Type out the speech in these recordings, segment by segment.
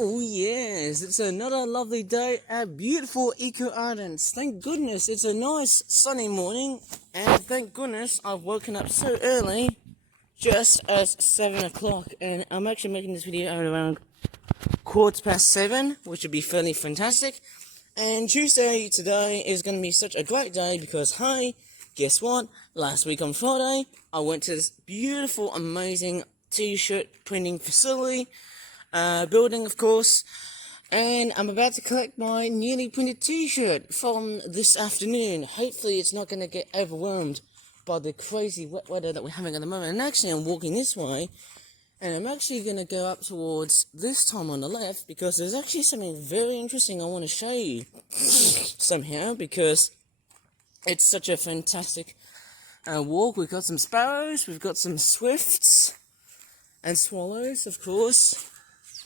Oh yes, it's another lovely day at beautiful Eco Gardens. Thank goodness it's a nice sunny morning, and thank goodness I've woken up so early, just as 7 o'clock, and I'm actually making this video at around 7:15, which would be fairly fantastic. And Tuesday today is going to be such a great day because, hey, guess what? Last week on Friday, I went to this beautiful, amazing t-shirt printing facility, building, of course, and I'm about to collect my newly printed t-shirt from this afternoon. Hopefully it's not going to get overwhelmed by the crazy wet weather that we're having at the moment. And actually I'm walking this way, and I'm actually going to go up towards this time on the left, because there's actually something very interesting I want to show you somehow, because it's such a fantastic walk. We've got some sparrows, we've got some swifts, and swallows, of course.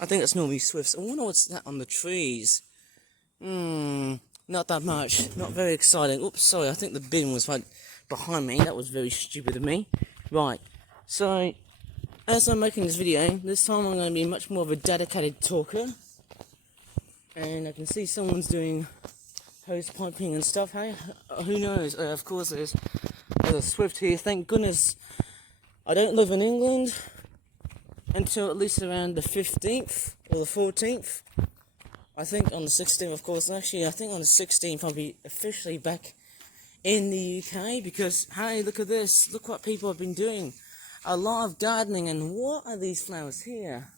I think that's normally swifts. I wonder what's that on the trees. Not that much. Not very exciting. Oops, sorry, I think the bin was right behind me. That was very stupid of me. Right, so as I'm making this video, this time I'm going to be much more of a dedicated talker. And I can see someone's doing hose piping and stuff. Hey, who knows? Of course there's a swift here. Thank goodness I don't live in England until at least around the 15th or the 14th. I think on the 16th, of course. Actually, I think on the 16th I'll be officially back in the UK, because, hey, look at this. Look what people have been doing. A lot of gardening, and what are these flowers here?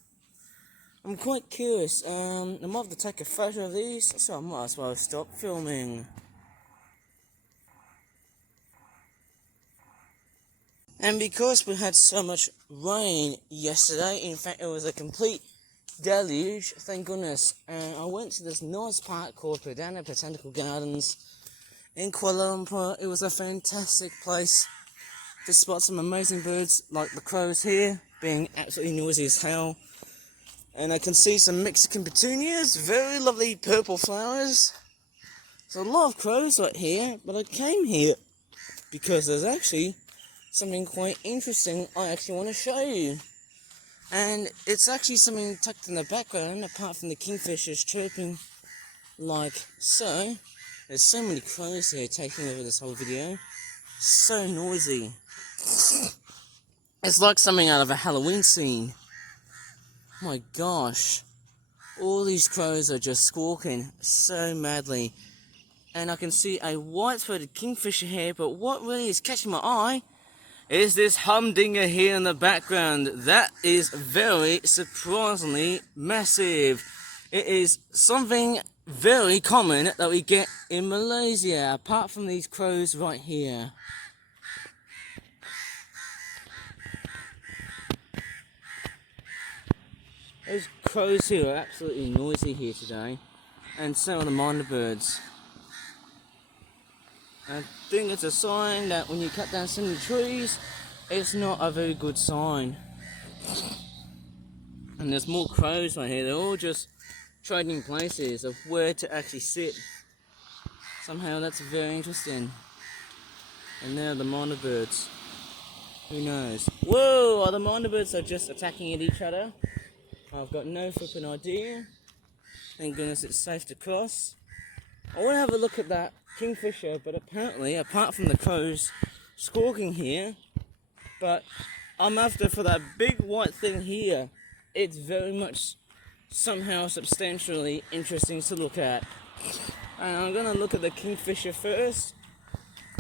I'm quite curious. I might have to take a photo of these, so I might as well stop filming. And because we had so much rain yesterday, in fact it was a complete deluge, thank goodness, I went to this nice park called Perdana Botanical Gardens in Kuala Lumpur. It was a fantastic place to spot some amazing birds like the crows here, being absolutely noisy as hell. And I can see some Mexican petunias, very lovely purple flowers. There's a lot of crows right here, but I came here because there's actually something quite interesting I actually want to show you. And it's actually something tucked in the background, apart from the kingfishers chirping like so. There's so many crows here taking over this whole video. So noisy. It's like something out of a Halloween scene. My gosh. All these crows are just squawking so madly. And I can see a white-throated kingfisher here, but what really is catching my eye is this humdinger here in the background. That is very surprisingly massive. It is something very common that we get in Malaysia, apart from these crows right here. Those crows here are absolutely noisy here today, and so are the monitor birds. I think it's a sign that when you cut down so many trees, it's not a very good sign. And there's more crows right here. They're all just trading places of where to actually sit. Somehow that's very interesting. And there are the monitor birds. Who knows? Whoa! The monitor birds are just attacking at each other. I've got no flipping idea. Thank goodness it's safe to cross. I want to have a look at that kingfisher, but apparently, apart from the crows squawking here, but I'm after for that big white thing here. It's very much somehow substantially interesting to look at. And I'm going to look at the kingfisher first.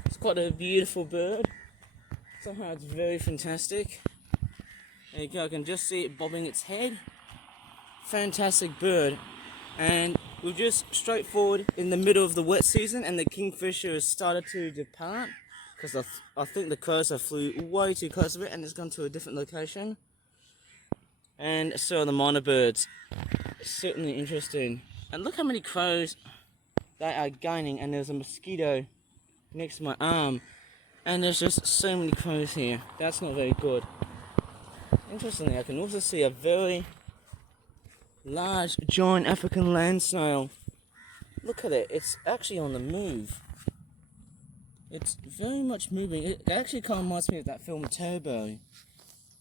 It's quite a beautiful bird. Somehow it's very fantastic. There you go, I can just see it bobbing its head. Fantastic bird. And we're just straightforward in the middle of the wet season, and the kingfisher has started to depart because I think the crows have flew way too close to it and it's gone to a different location. And so are the monitor birds. It's certainly interesting. And look how many crows they are gaining, and there's a mosquito next to my arm, and there's just so many crows here. That's not very good. Interestingly, I can also see a very large giant African land snail. Look at it, it's actually on the move. It's very much moving. It actually kind of reminds me of that film Turbo.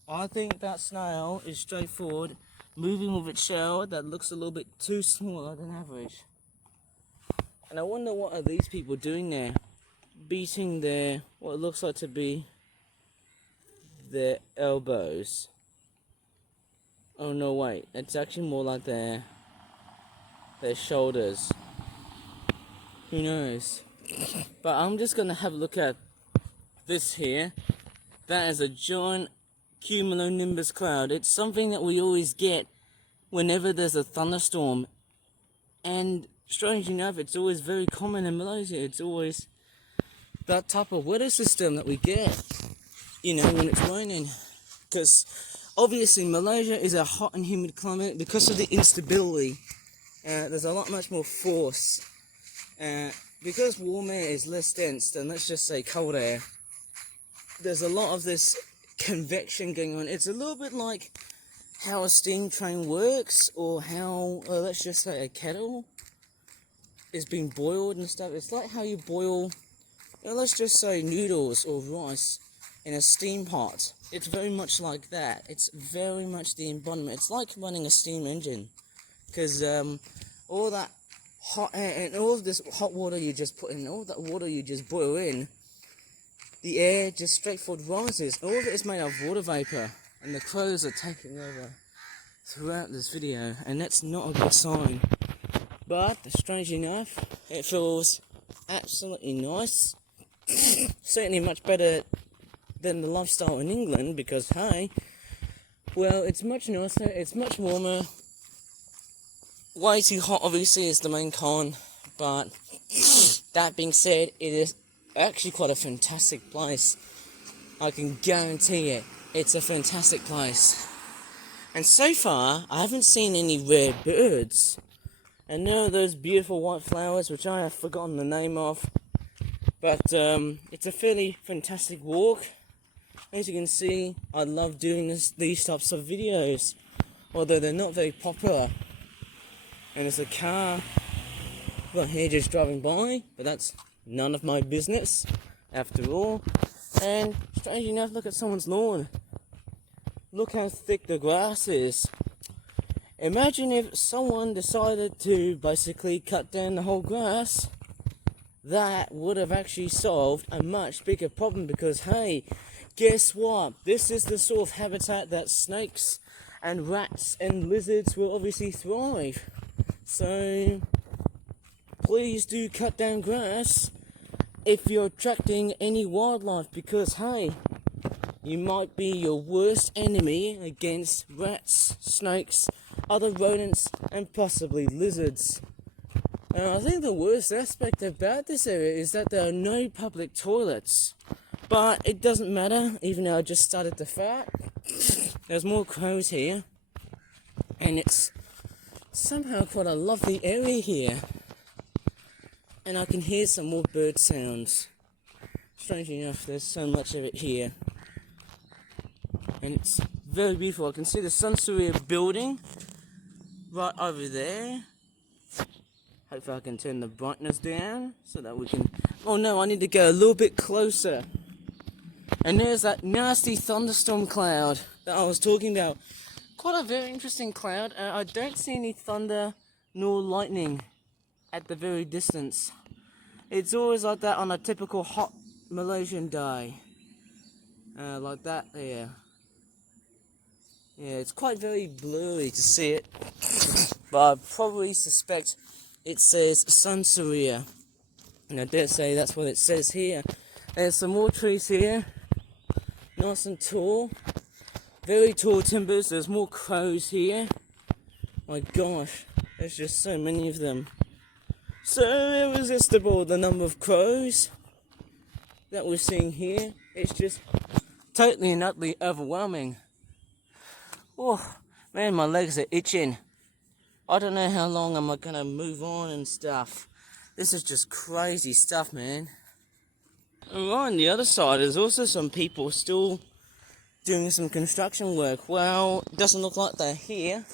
I think that snail is straightforward moving with its shell that looks a little bit too smaller than average. And I wonder what are these people doing there, beating their, what looks like to be their elbows. Oh no, wait, it's actually more like their shoulders. Who knows? But I'm just gonna have a look at this here. That is a giant cumulonimbus cloud. It's something that we always get whenever there's a thunderstorm. And strange enough, it's always very common in Malaysia. It's always that type of weather system that we get, you know, when it's raining. Because obviously Malaysia is a hot and humid climate because of the instability. There's a lot much more force. Because warm air is less dense than, let's just say, cold air, there's a lot of this convection going on. It's a little bit like how a steam train works, or how, let's just say, a kettle is being boiled and stuff. It's like how you boil, let's just say, noodles or rice in a steam pot. It's very much like that. It's very much the embodiment. It's like running a steam engine, because all that hot air and all of this hot water you just put in, all that water you just boil in, the air just straightforward rises. All of it is made of water vapor, and the crows are taking over throughout this video, and that's not a good sign. But strangely enough, it feels absolutely nice. Certainly much better than the lifestyle in England, because hey, well, it's much nicer, it's much warmer. Way too hot obviously is the main con, but that being said, it is actually quite a fantastic place. I can guarantee it. It's a fantastic place. And so far, I haven't seen any rare birds. And none of those beautiful white flowers, which I have forgotten the name of. But it's a fairly fantastic walk. As you can see, I love doing these types of videos, although they're not very popular. And there's a car right here just driving by, but that's none of my business, after all. And strange enough, look at someone's lawn. Look how thick the grass is. Imagine if someone decided to basically cut down the whole grass. That would have actually solved a much bigger problem, because hey, guess what? This is the sort of habitat that snakes and rats and lizards will obviously thrive. So please do cut down grass if you're attracting any wildlife, because hey, you might be your worst enemy against rats, snakes, other rodents, and possibly lizards. And I think the worst aspect about this area is that there are no public toilets. But it doesn't matter, even though I just started to fart. There's more crows here, and it's somehow quite a lovely area here. And I can hear some more bird sounds. Strangely enough, there's so much of it here. And it's very beautiful. I can see the Sansevieria building right over there. Hopefully I can turn the brightness down so that we can... Oh no, I need to go a little bit closer. And there's that nasty thunderstorm cloud that I was talking about. Quite a very interesting cloud. I don't see any thunder nor lightning at the very distance. It's always like that on a typical hot Malaysian day. Like that there. Yeah, it's quite very blurry to see it. But I probably suspect it says Sansevieria. And I dare say that's what it says here. There's some more trees here. Nice and tall. Very tall timbers. There's more crows here. My gosh, there's just so many of them. So irresistible, the number of crows that we're seeing here. It's just totally and utterly overwhelming. Oh, man, my legs are itching. I don't know how long am I going to move on and stuff. This is just crazy stuff, man. And right on the other side, there's also some people still doing some construction work. Well, it doesn't look like they're here,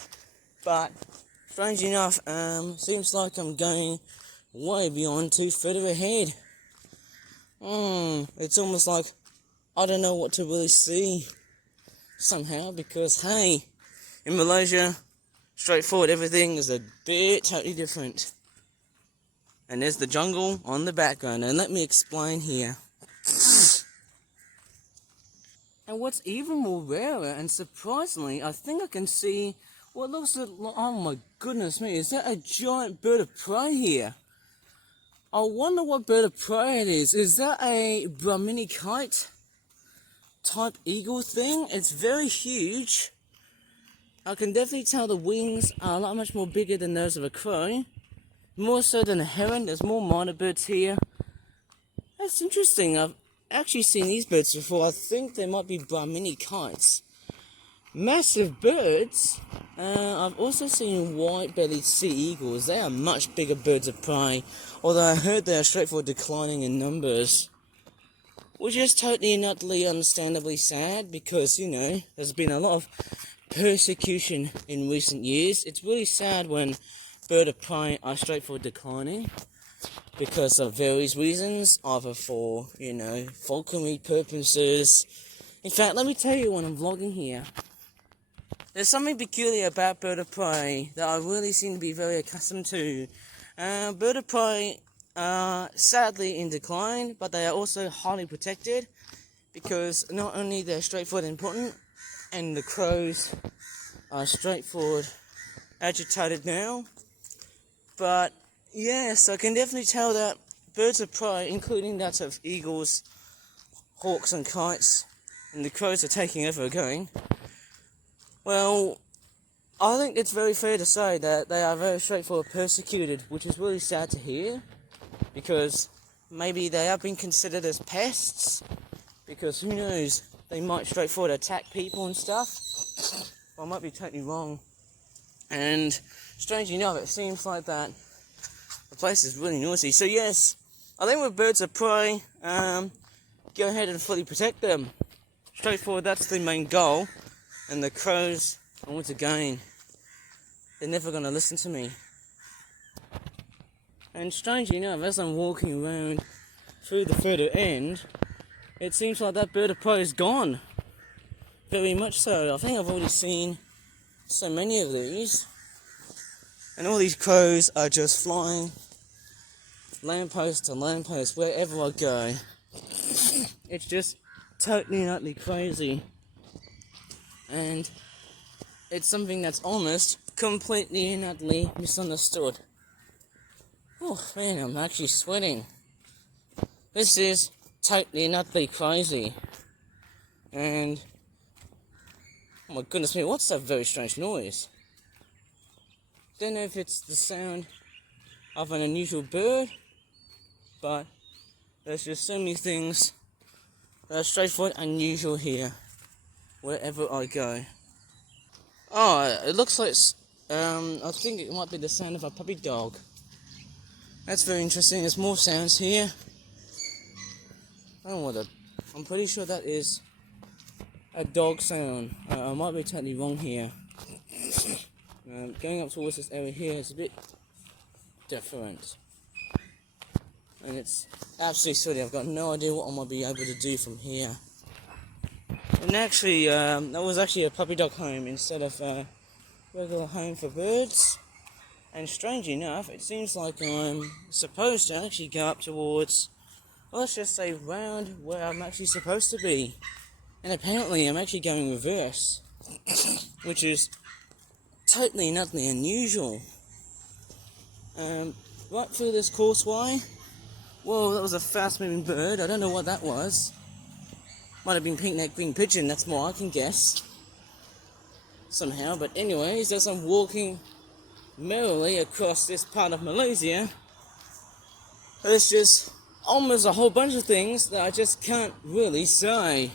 but strange enough, seems like I'm going way beyond 2 further ahead. It's almost like I don't know what to really see somehow, because hey, in Malaysia, straightforward. Everything is a bit totally different. And there's the jungle on the background. And let me explain here. And what's even more rarer and surprisingly, I think I can see what looks like, oh my goodness me, is that a giant bird of prey here? I wonder what bird of prey it is. Is that a Brahmini kite type eagle thing? It's very huge. I can definitely tell the wings are a lot much more bigger than those of a crow. More so than a heron. There's more minor birds here. That's interesting. I've actually seen these birds before. I think they might be Brahmini kites. Massive birds. I've also seen white-bellied sea eagles. They are much bigger birds of prey. Although I heard they are straightforward declining in numbers. Which is totally and utterly understandably sad because, you know, there's been a lot of persecution in recent years. It's really sad when bird of prey are straightforward declining because of various reasons, either for, you know, falconry purposes. In fact, let me tell you when I'm vlogging here, there's something peculiar about bird of prey that I really seem to be very accustomed to. Bird of prey are sadly in decline, but they are also highly protected because not only they're straightforward and important, and the crows are straightforward agitated now, but yes, I can definitely tell that birds of prey, including that of eagles, hawks and kites, and the crows are taking over again. Well, I think it's very fair to say that they are very straightforward persecuted, which is really sad to hear, because maybe they have been considered as pests, because who knows, they might straightforward attack people and stuff. Well, I might be totally wrong. And strangely enough, it seems like that the place is really noisy. So yes, I think with birds of prey, go ahead and fully protect them. Straightforward, that's the main goal. And the crows, once again, they're never going to listen to me. And strangely enough, as I'm walking around through the further end, it seems like that bird of prey is gone. Very much so. I think I've already seen so many of these. And all these crows are just flying lamppost to lamppost wherever I go. It's just totally and utterly crazy. And it's something that's almost completely and utterly misunderstood. Oh man, I'm actually sweating. This is totally and utterly crazy. And oh my goodness me, what's that very strange noise? Don't know if it's the sound of an unusual bird, but there's just so many things that are straightforward unusual here, wherever I go. Oh, it looks like, I think it might be the sound of a puppy dog. That's very interesting. There's more sounds here. I don't know what I'm pretty sure that is a dog sound. I might be totally wrong here. Going up towards this area here is a bit different. And it's absolutely silly. I've got no idea what I might be able to do from here. And actually, that was actually a puppy dog home instead of a regular home for birds. And strangely enough, it seems like I'm supposed to actually go up towards, well, let's just say round where I'm actually supposed to be. And apparently I'm actually going reverse, which is totally and utterly unusual. Right through this causeway. Whoa, that was a fast-moving bird. I don't know what that was. Might have been pink-necked green pigeon, that's more I can guess. Somehow, but anyways, as I'm walking merrily across this part of Malaysia, there's just almost a whole bunch of things that I just can't really say.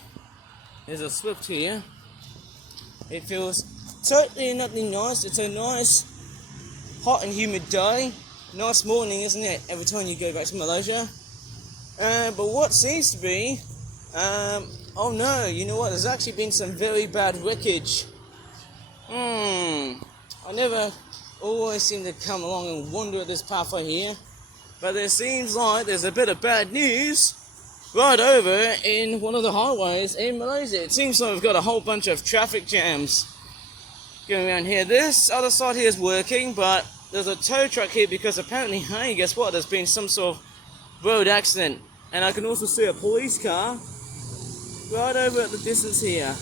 There's a swift here. It feels totally and utterly nice. It's a nice, hot and humid day. Nice morning, isn't it? Every time you go back to Malaysia. But what seems to be, oh no, you know what? There's actually been some very bad wreckage. I never always seem to come along and wander at this pathway here. But there seems like there's a bit of bad news right over in one of the highways in Malaysia. It seems like we've got a whole bunch of traffic jams. Going around here. This other side here is working, but there's a tow truck here because apparently, hey, guess what? There's been some sort of road accident. And I can also see a police car right over at the distance here.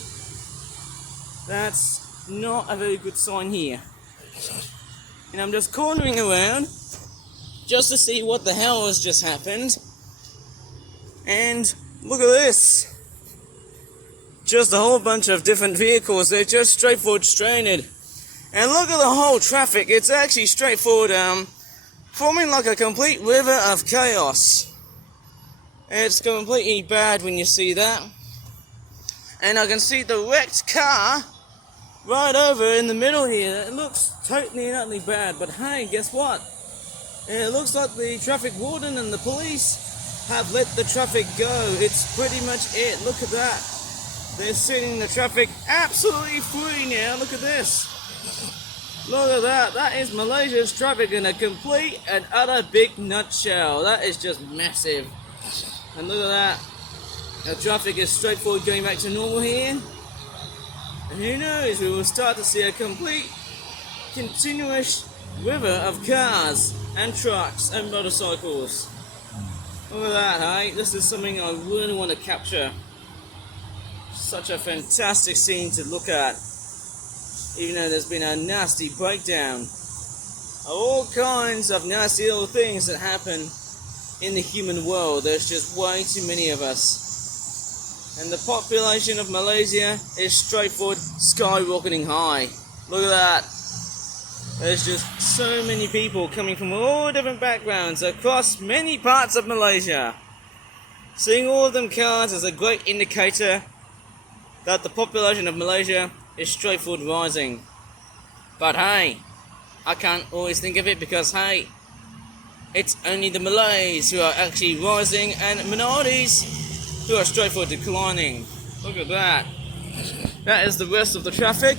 That's not a very good sign here. And I'm just cornering around just to see what the hell has just happened. And look at this. Just a whole bunch of different vehicles. They're just straightforward stranded. And look at the whole traffic. It's actually straightforward, forming like a complete river of chaos. It's completely bad when you see that. And I can see the wrecked car right over in the middle here. It looks totally and utterly bad. But hey, guess what? It looks like the traffic warden and the police have let the traffic go. It's pretty much it. Look at that. They're setting the traffic absolutely free now. Look at this. Look at that. That is Malaysia's traffic in a complete and utter big nutshell. That is just massive. And look at that. The traffic is straightforward going back to normal here. And who knows, we will start to see a complete, continuous river of cars and trucks and motorcycles. Look at that, hey? This is something I really want to capture. Such a fantastic scene to look at. Even though there's been a nasty breakdown. All kinds of nasty little things that happen in the human world. There's just way too many of us. And the population of Malaysia is straightforward skyrocketing high. Look at that. There's just so many people coming from all different backgrounds across many parts of Malaysia. Seeing all of them cars is a great indicator that the population of Malaysia is straightforward rising. But hey, I can't always think of it because hey, it's only the Malays who are actually rising and minorities who are straightforward declining. Look at that. That is the rest of the traffic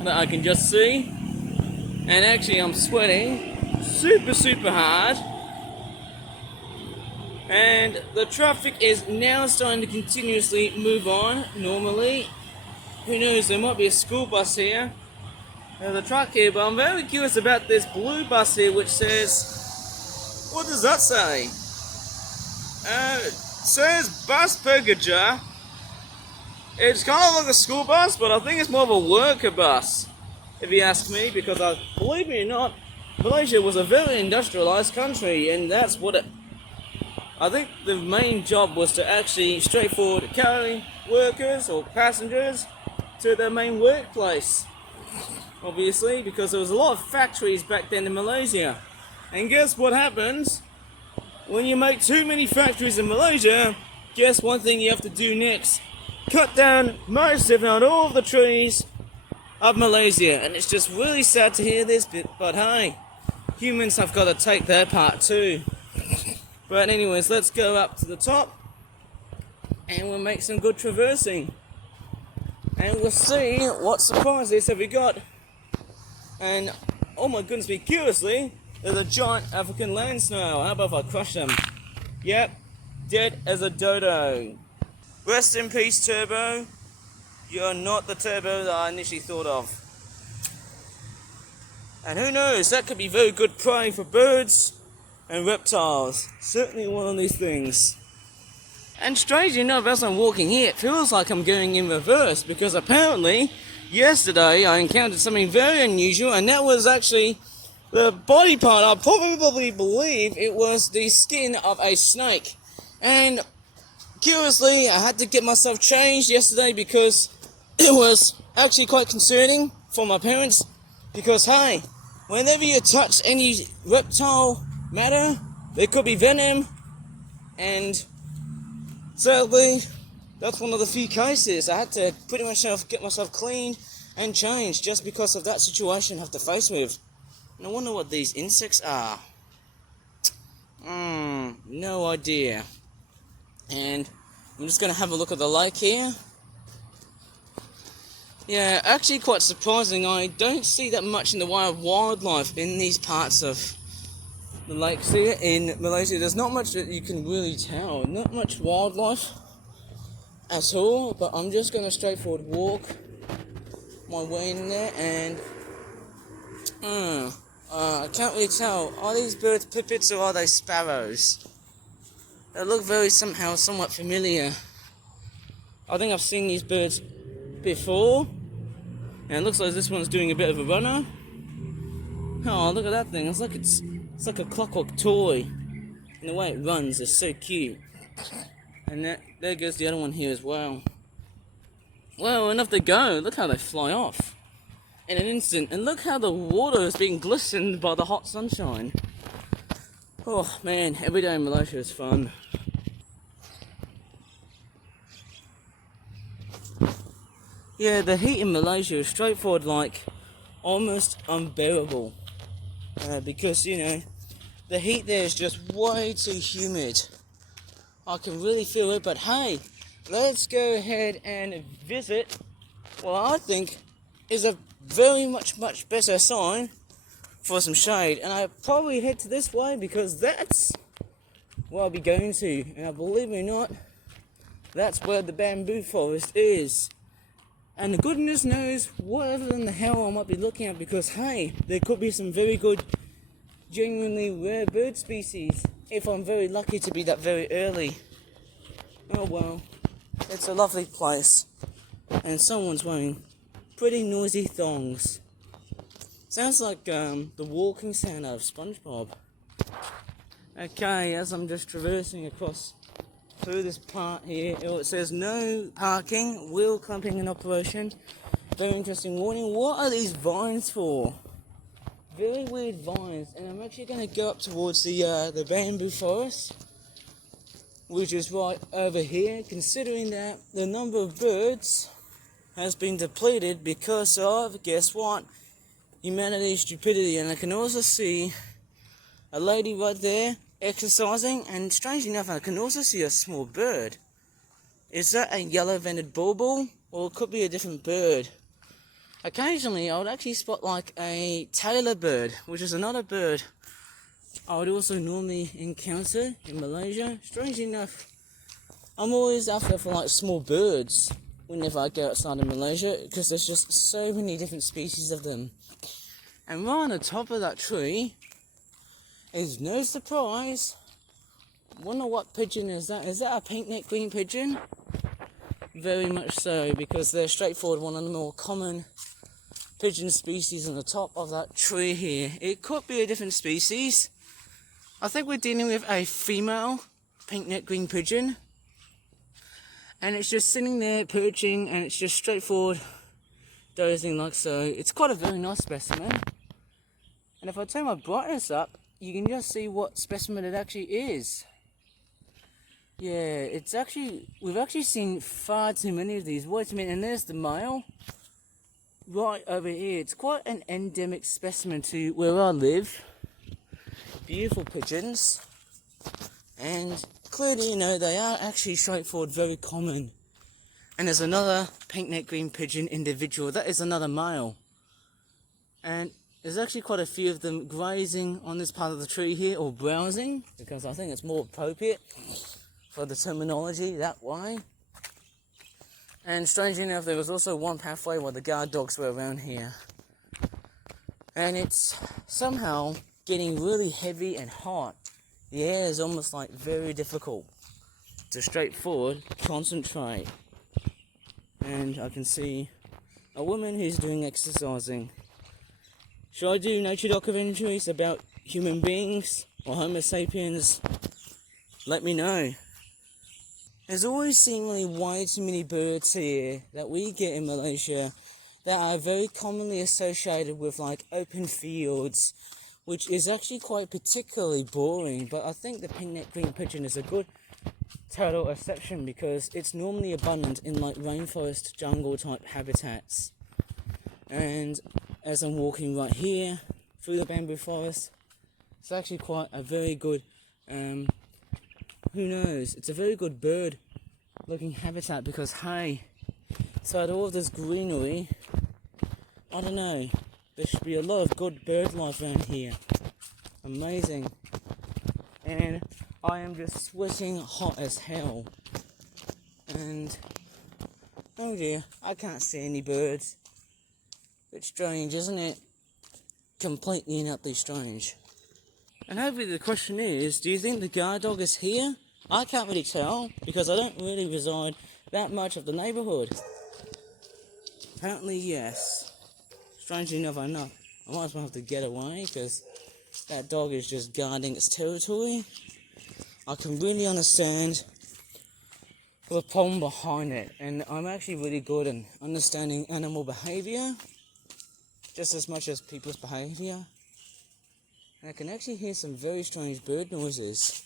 that I can just see. And actually I'm sweating super hard. And the traffic is now starting to continuously move on normally. Who knows, there might be a school bus here. There's a truck here, but I'm very curious about this blue bus here which says, what does that say? It says bus packager. It's kind of like a school bus, but I think it's more of a worker bus, if you ask me, because believe me or not, Malaysia was a very industrialized country, and that's what I think the main job was to actually straightforward carry workers or passengers to their main workplace. Obviously, because there was a lot of factories back then in Malaysia. And guess what happens? When you make too many factories in Malaysia, guess one thing you have to do next? Cut down most, if not all, of the trees of Malaysia. And it's just really sad to hear this, but hey, humans have got to take their part too. But anyways, let's go up to the top and we'll make some good traversing. And we'll see what surprises have we got. And oh my goodness me, curiously, there's a giant African land snail. How about if I crush them? Yep, dead as a dodo. Rest in peace, Turbo. You're not the Turbo that I initially thought of. And who knows, that could be very good prey for birds and reptiles. Certainly one of these things. And strangely enough, as I'm walking here, it feels like I'm going in reverse, because apparently yesterday I encountered something very unusual, and that was actually the body part. I probably believe it was the skin of a snake. And curiously, I had to get myself changed yesterday because it was actually quite concerning for my parents, because hey, whenever you touch any reptile matter, there could be venom, and sadly, that's one of the few cases. I had to pretty much get myself cleaned and changed just because of that situation I have to face with. And I wonder what these insects are. No idea. And I'm just going to have a look at the lake here. Yeah, actually quite surprising. I don't see that much in the way of wildlife in these parts of the lakes here in Malaysia. There's not much that you can really tell. Not much wildlife at all. But I'm just going to straightforward walk my way in there, and I can't really tell. Are these birds pipits or are they sparrows? They look very somewhat familiar. I think I've seen these birds before, and it looks like this one's doing a bit of a runner. Oh, look at that thing! It's like a clockwork toy, and the way it runs is so cute. And there goes the other one here as well. Well, enough to go. Look how they fly off in an instant, and look how the water is being glistened by the hot sunshine. Oh man, every day in Malaysia is fun. Yeah, the heat in Malaysia is straightforward, like almost unbearable, because the heat there is just way too humid. I can really feel it, but hey, let's go ahead and visit what I think is a very much better sign for some shade, and I probably head to this way because that's where I'll be going to, and believe it or not, that's where the bamboo forest is. And the goodness knows whatever in the hell I might be looking at, because hey, there could be some very good, genuinely rare bird species if I'm very lucky to be that very early. Oh well, it's a lovely place, and someone's wearing pretty noisy thongs. Sounds like the walking sound of SpongeBob. Okay, as I'm just traversing across through this part here, it says no parking, wheel clamping in operation. Very interesting warning. What are these vines for? Very weird vines, and I'm actually going to go up towards the bamboo forest, which is right over here, considering that the number of birds has been depleted because of, guess what, humanity's stupidity. And I can also see a lady right there exercising, and strangely enough, I can also see a small bird. Is that a yellow-vented bulbul, or it could be a different bird? Occasionally, I would actually spot like a tailor bird, which is another bird I would also normally encounter in Malaysia. Strangely enough, I'm always after for like small birds whenever I go outside in Malaysia, because there's just so many different species of them. And right on the top of that tree is, no surprise, wonder what pigeon is that? Is that a pink-necked green pigeon? Very much so, because they're straightforward one of the more common pigeon species on the top of that tree here. It could be a different species. I think we're dealing with a female pink-necked green pigeon, and it's just sitting there perching, and it's just straightforward dozing like so. It's quite a very nice specimen, and if I turn my brightness up, you can just see what specimen it actually is. Yeah, it's actually, we've actually seen far too many of these. Wait a minute, and there's the male right over here. It's quite an endemic specimen to where I live. Beautiful pigeons, and clearly, they are actually straightforward, very common. And there's another pink-necked green pigeon individual. That is another male, and there's actually quite a few of them grazing on this part of the tree here, or browsing, because I think it's more appropriate for the terminology that way. And strangely enough, there was also one pathway where the guard dogs were around here. And it's somehow getting really heavy and hot. The air is almost like very difficult to straightforward concentrate. And I can see a woman who's doing exercising. Should I do nature documentaries about human beings or Homo sapiens? Let me know. There's always seemingly way too many birds here that we get in Malaysia that are very commonly associated with like open fields, which is actually quite particularly boring. But I think the pink-necked green pigeon is a good total exception, because it's normally abundant in like rainforest jungle type habitats. And as I'm walking right here through the bamboo forest, it's actually quite a very good who knows, it's a very good bird looking habitat, because hey, inside all of this greenery, I don't know, there should be a lot of good bird life around here. Amazing. And I am just sweating hot as hell, and oh dear, I can't see any birds. Bit strange, isn't it? Completely and utterly strange. And hopefully the question is, do you think the guard dog is here? I can't really tell, because I don't really reside that much of the neighbourhood. Apparently, yes. Strangely enough, I know I might as well have to get away, because that dog is just guarding its territory. I can really understand the problem behind it, and I'm actually really good at understanding animal behaviour, just as much as people's behaviour. And I can actually hear some very strange bird noises.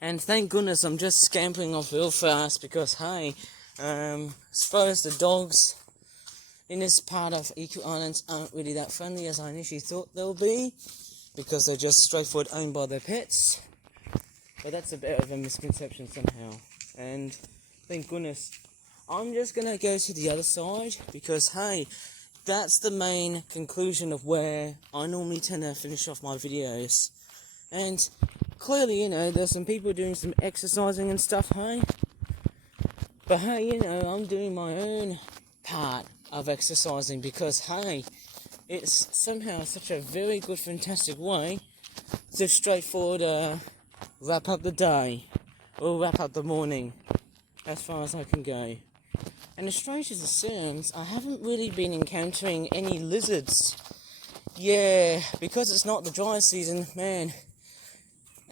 And thank goodness I'm just scampering off real fast because, hey, suppose the dogs in this part of Eco Islands aren't really that friendly as I initially thought they'll be, because they're just straightforward owned by their pets. But that's a bit of a misconception somehow. And thank goodness I'm just going to go to the other side because, hey, that's the main conclusion of where I normally tend to finish off my videos. And clearly, you know, there's some people doing some exercising and stuff, hey? But hey, you know, I'm doing my own part of exercising because, hey, it's somehow such a very good, fantastic way to straightforward wrap up the day or wrap up the morning as far as I can go. And as strange as it sounds, I haven't really been encountering any lizards. Yeah, because it's not the dry season, man.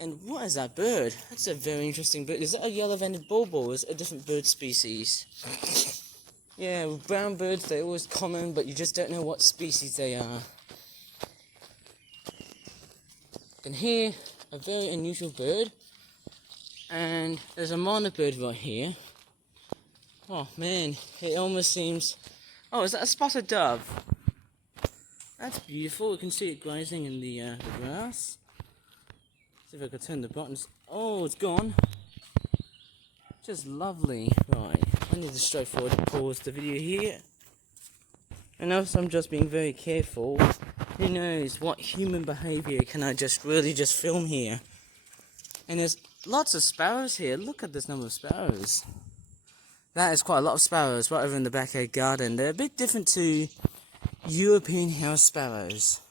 And what is that bird? That's a very interesting bird. Is that a yellow-banded bulbul or is it a different bird species? Yeah, with brown birds, they're always common, but you just don't know what species they are. You can hear a very unusual bird. And there's a minor bird right here. Oh man, it almost seems... Oh, is that a spotted dove? That's beautiful. You can see it grazing in the grass. See if I can turn the buttons. Oh, it's gone. Just lovely. Right, I need to straightforward pause the video here. And also I'm just being very careful. Who knows what human behaviour can I just film here? And there's lots of sparrows here. Look at this number of sparrows. That is quite a lot of sparrows right over in the backyard garden. They're a bit different to European house sparrows.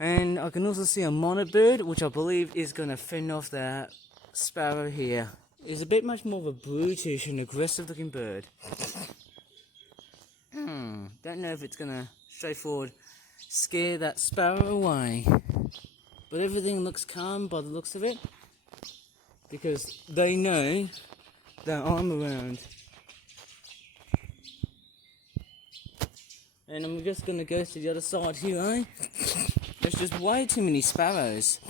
And I can also see a monarch bird, which I believe is going to fend off that sparrow here. It's a bit much more of a brutish and aggressive looking bird. Don't know if it's going to straightforward scare that sparrow away. But everything looks calm by the looks of it. Because they know that I'm around. And I'm just going to go to the other side here, eh? There's just way too many sparrows.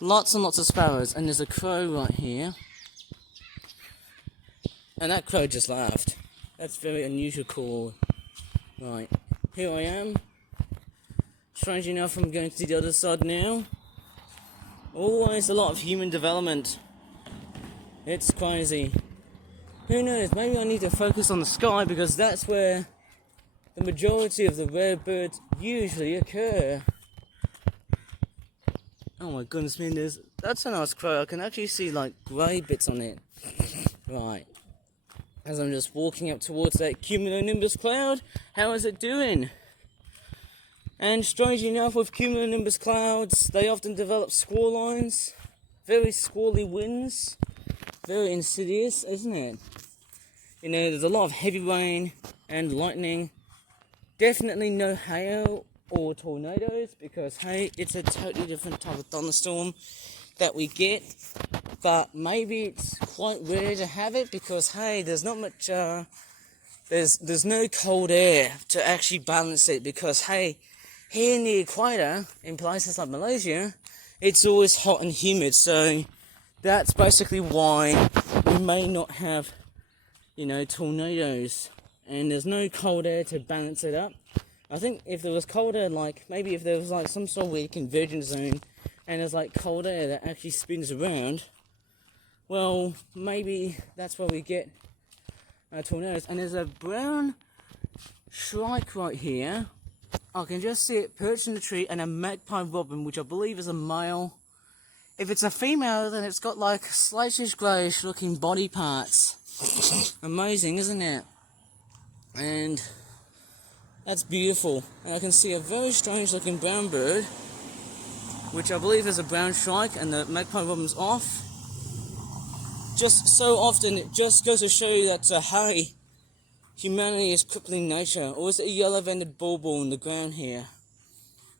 Lots and lots of sparrows. And there's a crow right here. And that crow just laughed. That's very unusual call. Right, here I am. Strangely enough, I'm going to the other side now. Always a lot of human development. It's crazy. Who knows, maybe I need to focus on the sky because that's where the majority of the rare birds usually occur. Oh my goodness me, that's a nice crow. I can actually see like grey bits on it. Right. As I'm just walking up towards that cumulonimbus cloud, how is it doing? And strangely enough, with cumulonimbus clouds, they often develop squall lines. Very squally winds. Very insidious, isn't it? You know, there's a lot of heavy rain and lightning. Definitely no hail or tornadoes because, hey, it's a totally different type of thunderstorm that we get. But maybe it's quite rare to have it because, hey, there's not much, there's no cold air to actually balance it because, hey, here in the equator, in places like Malaysia, it's always hot and humid. So that's basically why we may not have, you know, tornadoes. And there's no cold air to balance it up. I think if there was cold air, like, maybe if there was like some sort of weird convergence zone and there's like cold air that actually spins around, well, maybe that's where we get tornadoes. And there's a brown shrike right here. I can just see it perched in the tree, and a magpie robin, which I believe is a male. If it's a female, then it's got like slatishish greyish looking body parts. Amazing, isn't it? And That's beautiful. And I can see a very strange looking brown bird, which I believe is a brown shrike, and the magpie robin's off. Just so often, it just goes to show you that, hey, humanity is crippling nature. Or is it a yellow-vended bulbul in the ground here?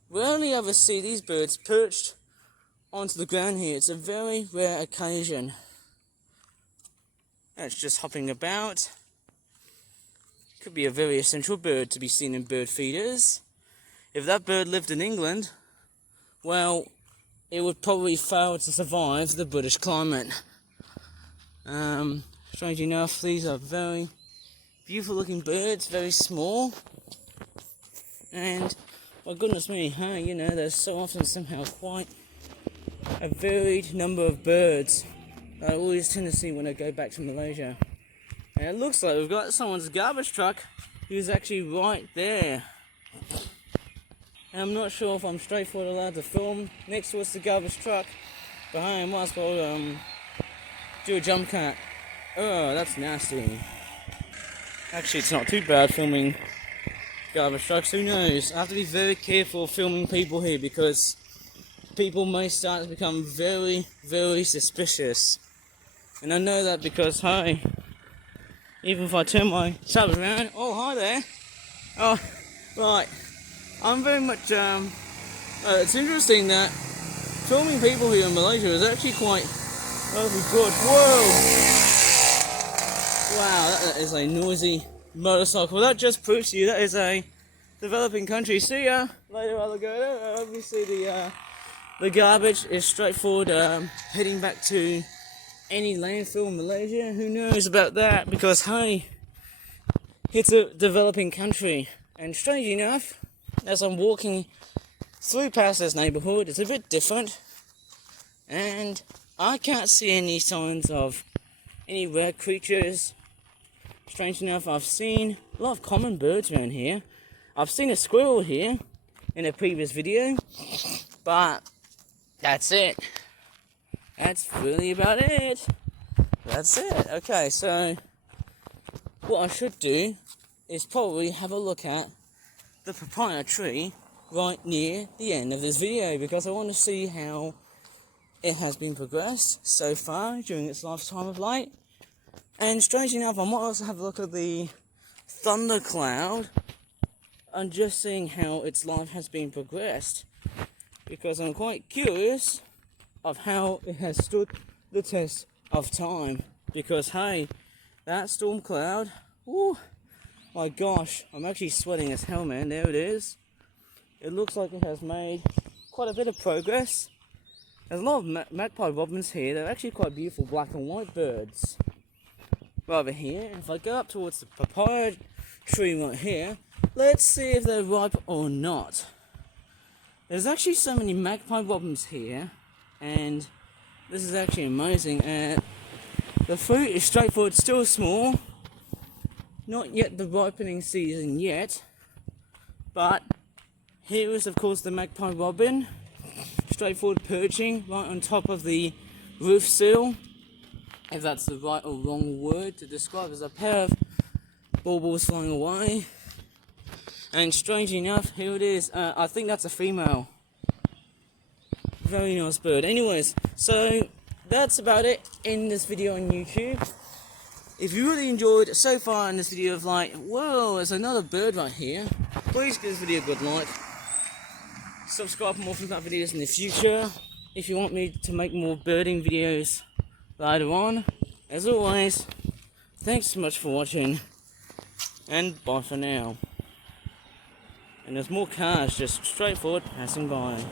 Rarely ever see these birds perched onto the ground here. It's a very rare occasion. It's just hopping about. Could be a very essential bird to be seen in bird feeders. If that bird lived in England, well, it would probably fail to survive the British climate. Strange enough, these are very beautiful looking birds, very small. And, my goodness me, hey, you know, there's so often somehow quite a varied number of birds that I always tend to see when I go back to Malaysia. And it looks like we've got someone's garbage truck who's actually right there. And I'm not sure if I'm straightforward allowed to film next towards the garbage truck, but hey, I might as well do a jump cut. Oh, that's nasty. Actually, it's not too bad filming garbage trucks, who knows? I have to be very careful filming people here because people may start to become very, very suspicious. And I know that because, hey, even if I turn my tub around, oh, hi there. Oh, right. I'm very much, it's interesting that filming people here in Malaysia is actually quite good. Whoa! Wow, that is a noisy motorcycle. That just proves to you that is a developing country. See ya later, alligator. Obviously, the garbage is straightforward, heading back to any landfill in Malaysia. Who knows about that? Because hey, it's a developing country. And strange enough, as I'm walking through past this neighbourhood, it's a bit different, and I can't see any signs of any rare creatures. Strange enough, I've seen a lot of common birds around here. I've seen a squirrel here in a previous video, but that's it. That's really about it. That's it. Okay, so what I should do is probably have a look at the papaya tree right near the end of this video, because I want to see how it has been progressed so far during its lifetime of light. And strange enough, I might also have a look at the thundercloud and just seeing how its life has been progressed, because I'm quite curious of how it has stood the test of time. Because hey, that storm cloud, whoo, my gosh, I'm actually sweating as hell, man. There it is. It looks like it has made quite a bit of progress. There's a lot of magpie robins here. They're actually quite beautiful black and white birds. Right over here, if I go up towards the papaya tree right here, let's see if they're ripe or not. There's actually so many magpie robins here, and this is actually amazing. The fruit is straightforward, still small. Not yet the ripening season yet, but here is of course the magpie robin, straightforward perching right on top of the roof sill, if that's the right or wrong word to describe, as a pair of baubles flying away. And strangely enough, here it is. I think that's a female. Very nice bird. Anyways, so that's about it in this video on YouTube. If you really enjoyed so far in this video of like, whoa, there's another bird right here, please give this video a good like. Subscribe for more from that videos in the future. If you want me to make more birding videos later on. As always, thanks so much for watching, and bye for now. And there's more cars just straightforward passing by.